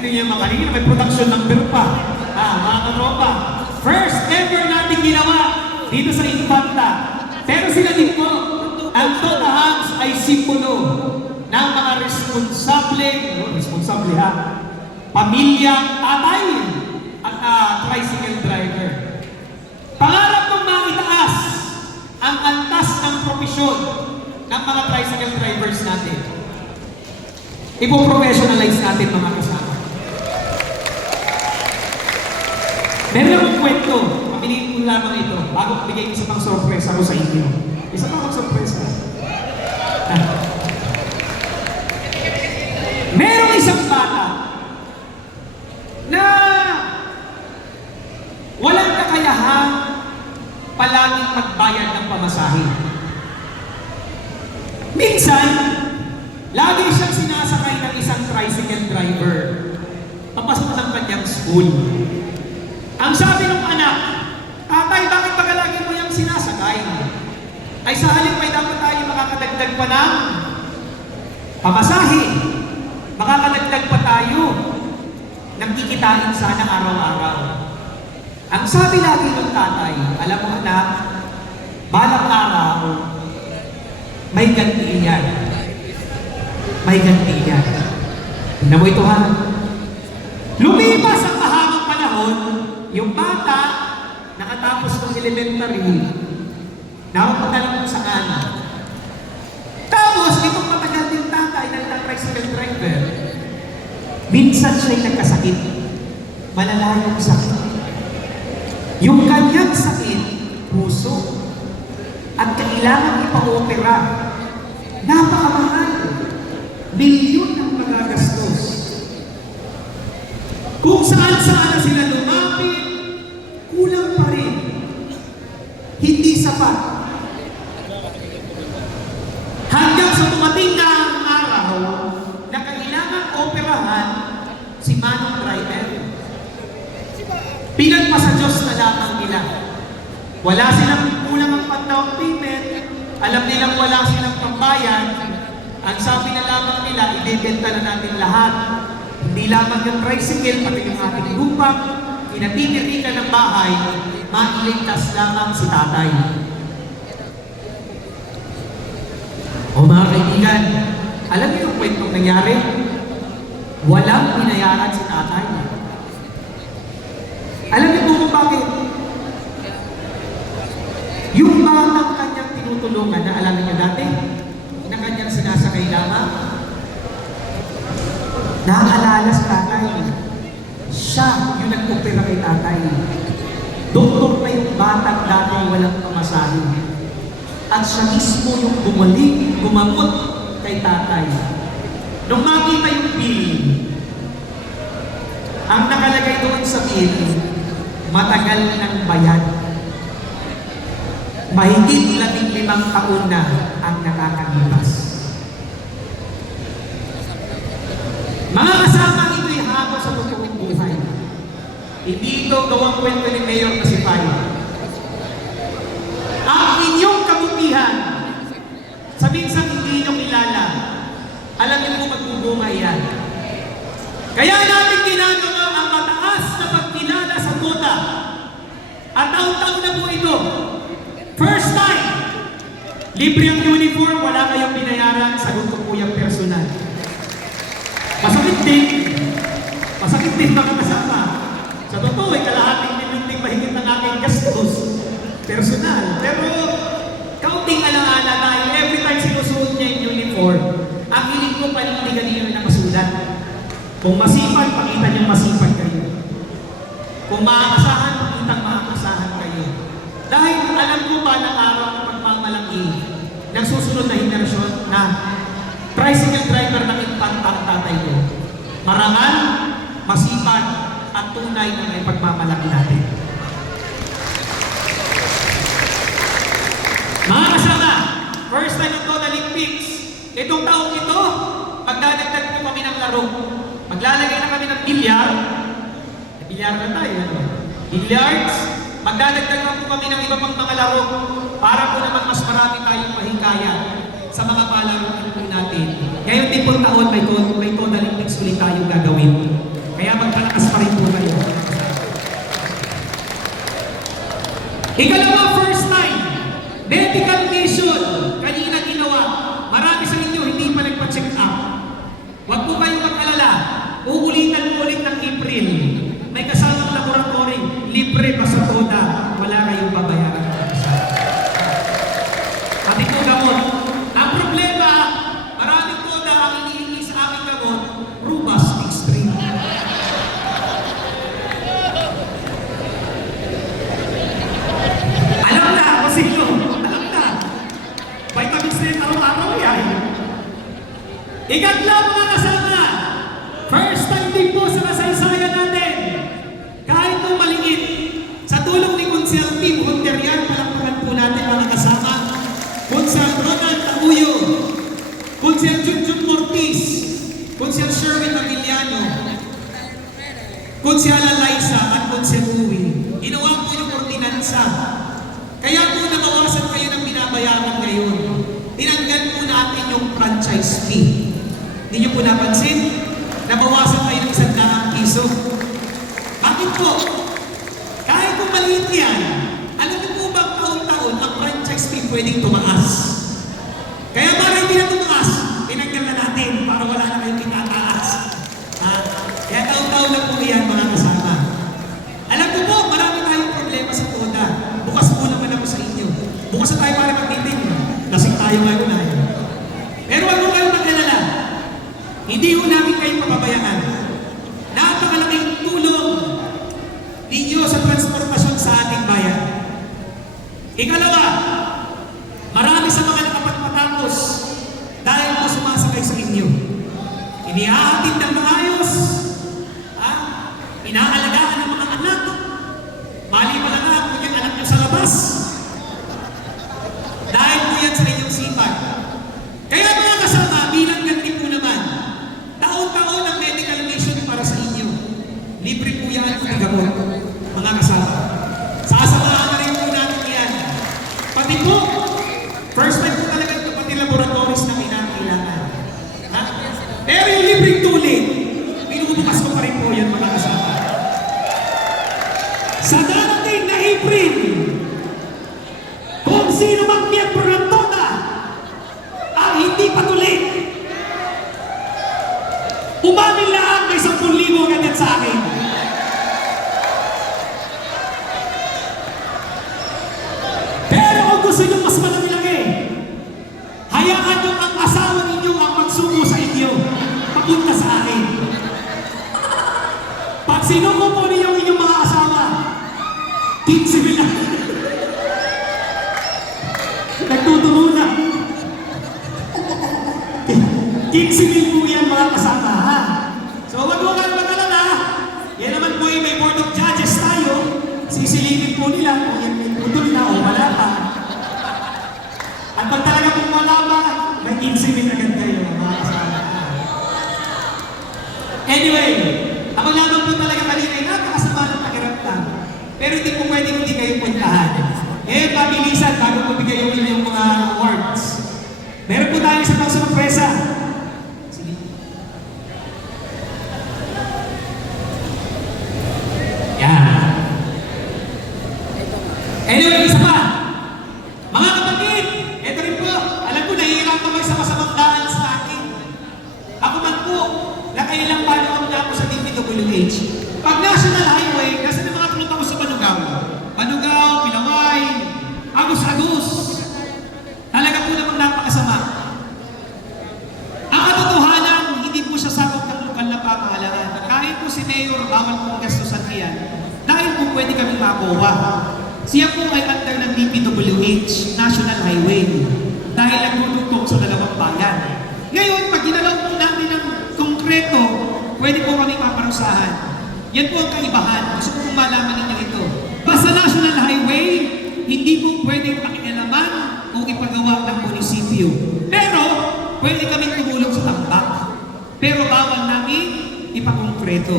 Hindi niya makanina, may production number pa. Mga katropa. First ever natin ginawa dito sa Infanta. Pero sila din po, ang Toda Hands ay simbolo ng mga responsable pamilyang tatay at tricycle driver. Pangarap kong maitaas ang antas ng propesyon ng mga tricycle drivers natin. Ipo-professionalize natin mga kasama. Meron akong kwento, pamiliin ko lamang ito, bago bigay isa pang sorpresa ko sa inyo. Isa pang sorpresa. Merong isang bata na walang kakayahang palaging magbayad ng pamasahe. Minsan, lagi siyang sinasakay ng isang tricycle driver papasok ng kanyang school. Ang sabi ng anak, "Tatay, bakit ba lagi mo yung sinasakay? Ay sa halip may dapat tayo makakadagdag pa ng pamasahe. Makakadagdag pa tayo ng kikitain sana araw-araw." Ang sabi lagi ng tatay, "Alam mo anak, balang araw, may ganti yan. May ganti yan." Tingnan mo ito ha. Lumipas ang mahabang panahon, yung bata, nakatapos ng elementary, napunta lang kung saan. Tapos, itong matagal din tatay ng tricycle driver, minsan siya'y nagkasakit. Malala yung sakit. Yung kanyang sakit, puso, at kailangan ipa-opera. Napakamahal. Milyon ang magagastos. Kung saan-saan na sila lumapit, kulang pa rin. Hindi sapat. Hanggang sa dumating na ang araw na kailangan operahan si Manong Driver. Pinagpasa Diyos na lamang nila. Wala silang kulang ang pang-down payment. Alam nilang wala silang pambayan. Ang sabi na lamang nila, ibebenta na natin lahat. Hindi lamang yung tricycle, pati yung ating lupa, kinatitirikan ng bahay, mailigtas lamang si tatay. O mga kaibigan, alam niyo yung kwentong nangyari? Walang binayaran si tatay. Alam niyo kung bakit? Yung batang kanyang tinutulungan na alam niyo dati, na kanyang sinasakay lamang, naaalala sa tatay. Siya yung nag-opera kay tatay. Doktor na yung batang dati walang pamasahe. At siya mismo yung gumamot kay tatay. Nung makita yung bill, ang nakalagay doon sa bill, matagal ng bayad. Mahigit 15 taon na ang nakakalipas. Mga kasama, ito'y habang sa totoong buhay. Hindi ito gawang kwento ni Mayor na si Pai. Ang inyong kabutihan, sa minsang hindi nyo kilala, alam niyo po magbubunga yan. Kaya natin ginagawa ang mataas na pagkilala sa Toda. At taon-taon na po ito. First time, libre ang uniform, wala kayong binayaran, sagot ko po yung personal. Masakit din mga kasama. Sa totoo, kalahating milyon din mahigit ng aking gastos. Personal. Pero, kaunting alaala dahil every time sinusuot niya yung uniform, ang hiling ko panindigan niyo na nakasulat. Kung masipag, pakita niyang masipag kayo. Kung maaasahan, pakitang maaasahan kayo. Dahil alam ko pa ng araw ng pagmamalaki ng susunod na henerasyon na tricycle driver ng Infanta ang tatay ko. Marangal, masipag, at tunay na may pagmamalaki natin. Mga kasama, first time ng Toda Olympics. Itong taong ito, magdadagdag po kami ng laro. Maglalagay na kami ng bilyar. Bilyar na tayo, ano? Billiards. Magdadagdag na po kami ng iba pang mga laro para po naman mas marami tayong mahikaya sa mga palaro natin. Ngayon din po taon, may Toda Olympics ulit tayong gagawin. Ikalawa, first time, medical mission, kanina ginawa. Marami sa inyo hindi pa nagpa-check up. Huwag po kayong mag-alala. Uulitan mo ulit ng April. May kasamang laboratory, libre pa sa TODA. Wala kayong babayaran. Pati po gamot. Ang problema, maraming TODA ang iniingi sa aming gamot, Rubas Extreme. Alam na kung sino. Alam na. Vitamins na yung araw-araw yan. Ikatlo mga kasama. First time din po sa kasaysayan natin. Kahit po maliit. Sa tulong ni Consel Team Hunterian, palakpakan po natin mga kasama. Consel Ronald Taguyo. Consel Junjun Mortiz. Consel Sherwin Avillano. Consel Liza at Consel Uwi. Ginawa po yung ordinansa. Kaya po nabawasan kayo ng binabayaran ngayon. Tinanggal po natin yung franchise fee. Hindi nyo po napansin? Nabawasan kayo ng 100 piso. Bakit po? Kahit kung maliit yan, alam niyo po bang taon-taon ang franchise fee pwedeng tumaas? Kaya para hindi na tumaas, tinanggal na natin para wala na kayong itataas. Kaya taon-taon lang po yan mga kasama. Alam ko po, marami tayong problema sa TODA. Bukas po naman ako sa inyo. Bukas na tayo para mag-meeting. Lasing tayo ngayon na yan. Pero wag mo kayong mag-alala. Hindi ho namin kayo papabayaan. Napakalaking tulong ninyo sa transportasyon sa ating bayan. Ikalawa, marami sa mga nakapagpatapos dahil po sumasakay sa inyo. Inihahatid ng maayos, inaalagaan ng mga anak, mali pa na kung yung anak nyo sa labas. Dahil po yan sa inyong sipag. Kaya mga kasama, bilang ganti po naman, taon-taon ang medical mission para sa inyo. Libre po yan ang gamot, mga kasama. Sasamahan na rin po natin yan. Pati po, first time po talaga ito, pati laboratories na kinakailangan. Pero yung libreng tulid, pinubukas ko pa rin po yan mga kasama. Sa darating na April, kung sino mang miyembro ng TODA ang hindi patuloy, umamin lang may 10,000 agad sa akin. Pero kung gusto nyo mas malaki-laki, hayaan nyo ang asawa ninyo ang magsuko sa inyo papunta sa akin. Pag sinuko po ninyo inyong mga asawa, 15 lang. Nagtutumo na. 15,000 po yan mga kasama, ha? So wag mo kang mag-alala. Yan naman po yung may board of judges tayo. Sisilipin po nila kung yan may putol na o wala pa. At pag talaga kung wala pa, may 15,000 agad kayo mga kasama. Anyway, ang lamang po talaga kanina ay napakasama ng pakiramdam. Pero hindi po pwedeng hindi kayo puntahan. Pabilisan bago po bigay yung mga awards. Meron po tayo sa pang sorpresa. Sige. Yan. Anyway, isa pa. Mga kapatid, eto rin po. Alam ko, nahihirapan kayo sa masamang daan sa akin. Ako man po, nakailang panahon na ako sa DPWH. Pag National Highway, kasi ng mga tulot ako sa Manugao. Manugao, Pilaway, Agus-Agus. Talaga po namang napakasama. Ang katotohanan, hindi po siya sakop ng lokal na pamahalaan. Kahit po si Mayor, bawal pong gastusan niyan. Dahil po pwede kami makuha. Siya po ay under ng DPWH, National Highway. Dahil nagtutugtog sa dalawang bayan. Ngayon, pag ginalaw po namin ng konkreto, pwede po kami maparusahan. Yan po ang kaibahan. Gusto ko pong malaman ninyo ito. Basta National Highway, hindi po pwedeng pakialaman o ipagawa ng munisipyo. Pero, pwede kami tumulong sa tambak. Pero bawal namin ipakongkreto.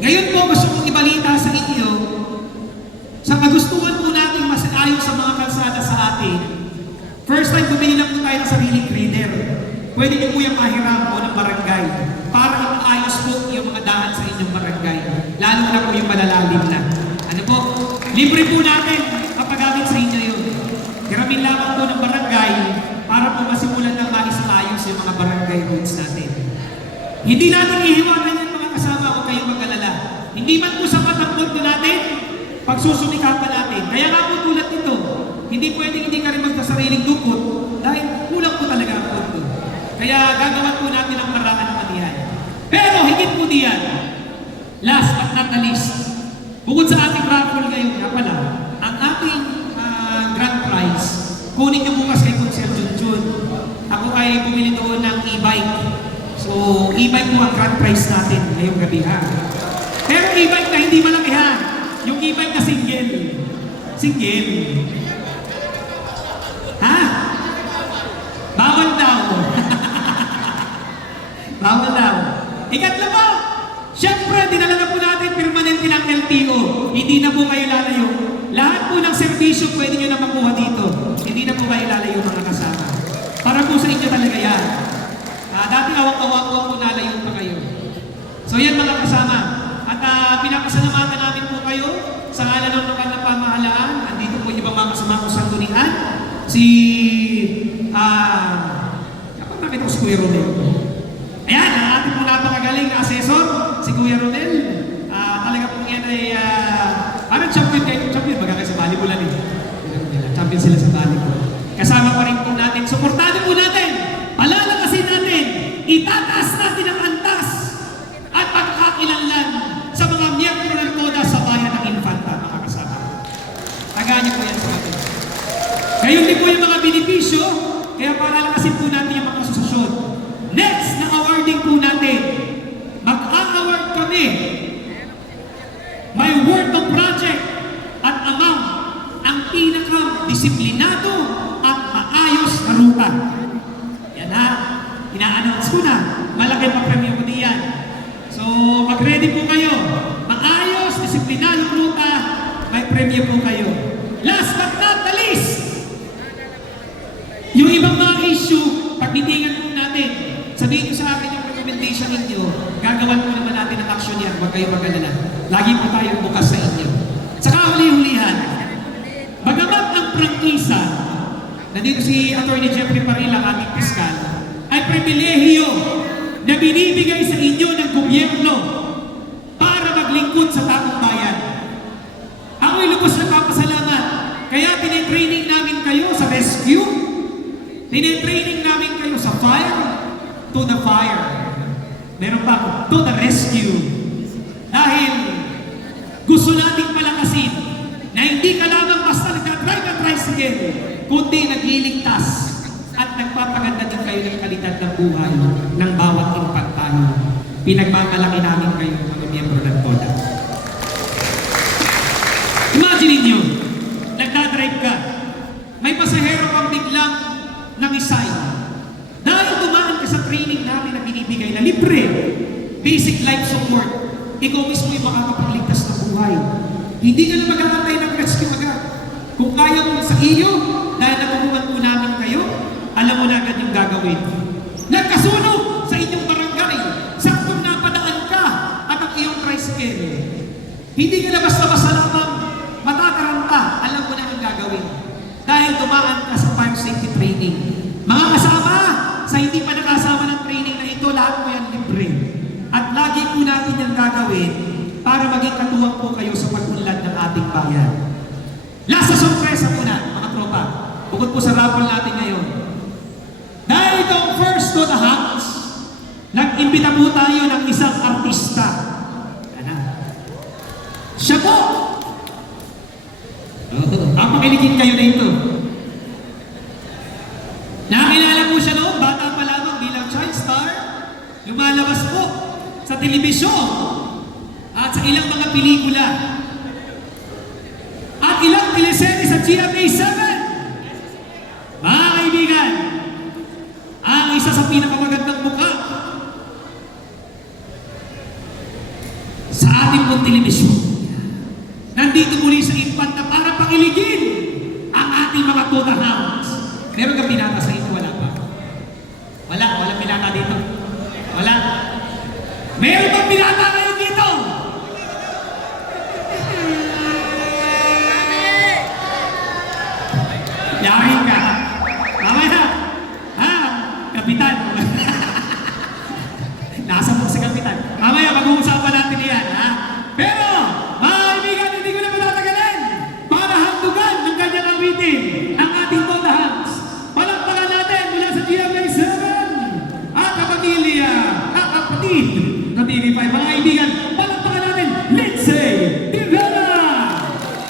Ngayon po, gusto kong ibalita sa inyo, sa kagustuhan po natin masayos sa mga kalsada sa atin, first time bumili lang po tayo ng sariling grader. Pwede niyo po yung mahiram po ng barangay para maayos po yung mga daan sa inyong barangay. Lalo na po yung malalalim na. Ano po? Libre po natin kapag Hindi natin ihiwagan yan mga kasama, huwag kayong mag-alala. Hindi man po sapat ang punto natin, pagsusumikapan natin. Kaya nga po tulad nito, hindi pwedeng hindi ka rin magkasariling dukot dahil kulang po talaga ang punto. Kaya gagawan po natin ang paraan ng manihan. Pero higit po diyan, last but not the least, bukod sa ating raffle ngayon nga pala, ang ating grand prize, kunin niyo bukas kay Kunsel Junjun. Ako ay bumili doon ng e-bike. So, e-bike po ang grand prize natin ngayong gabi ha. Pero e-bike na hindi malaki ha. Yung e-bike na single. Single. Ha? Bawal daw. Bawal daw. Ikatlo po, syempre, dinala na po natin permanente ng LTO. Hindi na po kayo lalayo. Lahat po ng servisyo pwede nyo na makuha dito. Hindi na po kayo lalayo mga kasama. Para po sa inyo talaga yan. Dati awak-awak po nalayo pa kayo. So yan mga kasama. At pinapasalamatan namin po kayo sa ngalan ng lokal na pamahalaan. Andito po yung ibang mga kasama ko sa Tunian. Kapag nakita ko si Kuya Romel. Ayan, ang ating po napakagaling na asesor, si Kuya Romel. Talaga po yan ay parang champion kayo. Champion, baga kayo sa volleyball eh. Champion sila sa volleyball. Kasama pa rin po natin. Suportado po natin. Palalakasin natin. Itataas natin ang antas at pagkakakilanlan sa mga miyembro ng TODA sa bayan ng Infanta, mga kasama. Tagaan niyo po yan sa atin. Ngayon din po yung mga benepisyo, kaya palalakasin po natin yung mga asosasyon. Next na awarding po natin, mag-a-award kami. May worth of project at amount ang pinaka-disiplinado at maayos na ruta. Yan ha, ina-announce ko na, malaki pa premyo ko diyan. So, mag-ready po kayo. Maayos, disiplinado ruta, may premyo po kayo. Last but not the least, yung ibang mga issue, pagtitingan po natin. Sabihin nyo sa akin yung recommendation ninyo, gagawan po naman natin ang action yan, huwag kayo mag-alala. Lagi po tayong bukas sa inyo. Saka huli-hulihan, bagamat ang prangkisa, nandito si Atty. Jeffrey Parilla, ating piskal, ay pribilehiyo na binibigay sa inyo ng gobyerno para maglingkod sa taong bayan. Ako'y lubos na papasalamat. Kaya tinitraining namin kayo sa rescue, tinitraining namin kayo sa fire, to the fire. Meron pa, to the rescue. Dahil gusto nating palakasin na hindi ka lamang basta nagka-drive ng tricycle, kundi nagliligtas at nagpapaganda din kayo ng kalidad ng buhay ng bawat impactano. Pinagmamalaki namin kayo mga miyembro ng TODA. Imagine niyo, nagdadrive ka, may pasahero kang biglang nangisay. Dahil dumaan ka sa training namin na binibigay na libre, basic life support, ikaw mismo yung makakapagligtas ng buhay. Hindi ka na mag-aantay ng rescue agad. Kung kaya mo sa iyo, dahil natulungan po namin kayo, alam mo na agad yung gagawin. Nagkasunog sa inyong barangay, saktong napadaan ka at ang iyong tricycle. Hindi ka na basta-basta lamang matataranta, alam mo na ang gagawin. Dahil dumaan ka sa fire safety training. Mga kasama, sa hindi pa nakasama ng training na ito, lahat mo yan libre. At lagi po natin yung gagawin para maging katuwang po kayo sa pag-unlad ng ating bayan. Last na sorpresa muna, mga tropa. Bukod po sa raffle natin ngayon. Dahil itong first to the house, nag-imbita po tayo ng isang artista. Siya po! Papakiligin kayo na ito. Nakilala po siya noon, bata pa lamang bilang child star. Lumalabas po sa telebisyon at sa ilang mga pelikula. At ilang teleserye sa GMA7. Mga kaibigan, ang isa sa pinakamagandang mukha sa ating pong telebisyon. Nandito muli sa Infanta para pakiligin ang ating mga TODA hounds. Meron ka pinata sa inyo? Wala pa. Walang pinata dito. Wala. Meron bang pinata ngayon dito? Yakin ka. Mamaya. Ha? Kapitan. Nasa itim.